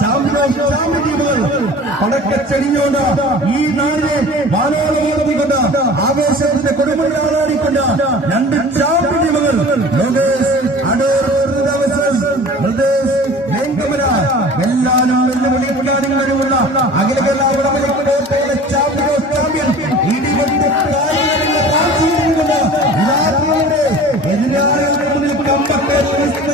champion പടക്കച്ചെടിഞ്ഞുകൊണ്ട് ഈ നാടിനെ വാനോളമോർത്തിക്കൊണ്ട് ആവേശത്തിന്റെ കൊടുമുടിയാടിക്കൊണ്ട് രണ്ട് ചാമ്പ്യൻ ടീമുകൾ എല്ലാവരും വെല്ലുവിളി കഴിവുള്ള അഖില കേരള വടംവലിയുടെ ചാമ്പ്യൻ എതിരാളികളുടെ കമ്പത്തെ